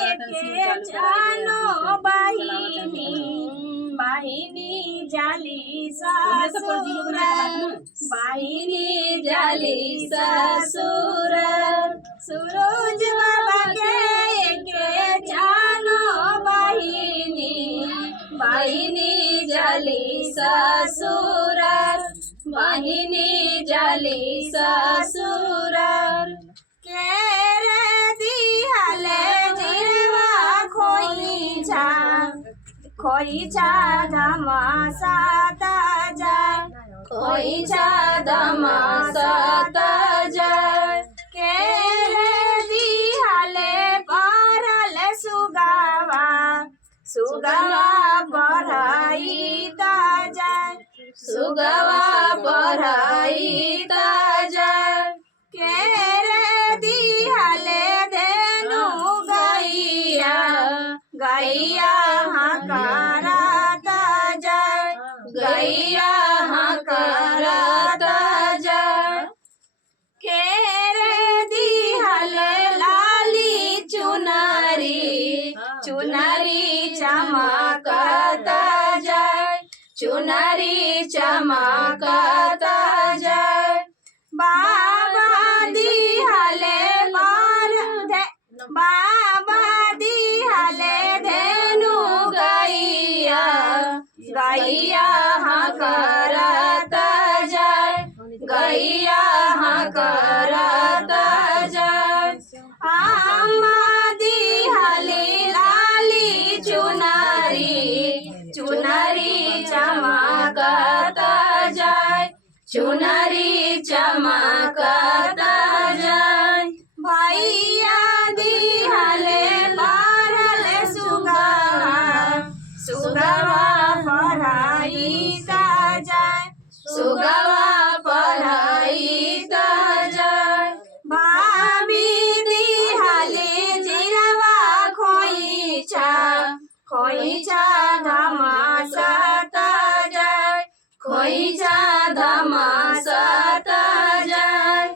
के जानो बहिनी बहिनी जाली ससुर बहिनी जाली ससुर सूरज बाबा के जानो बहिनी बहिनी जाली ससुर बहिनी जाली ससुर के रे दिहले जिरवा खोइछा धमासाता जाय खोइछा धमासाता जाय के रे दिहले परल सुगावा पढ़ाईता जाय सुगवा पढ़ाईता जाय के रे दिहले देनु गैया हकारता जाय गैया हकारता जाय के रे दिहले लाली चुनरी चमकता जाय चुनरी चमकता जाय बाबा दिहले धेनु गैया हकारता जाय गैया हकारता जाय अम्मा दिहले लाली चुनरी चमकता जाय चुनरी चमकता जाय भैया दिहले परल सुगवा पढ़ाईता जाय सुगवा पढ़ाईता जाय भाभी दिहले जिरवा खोइछा धमासाता जाय खोइछा धमासाता जाय।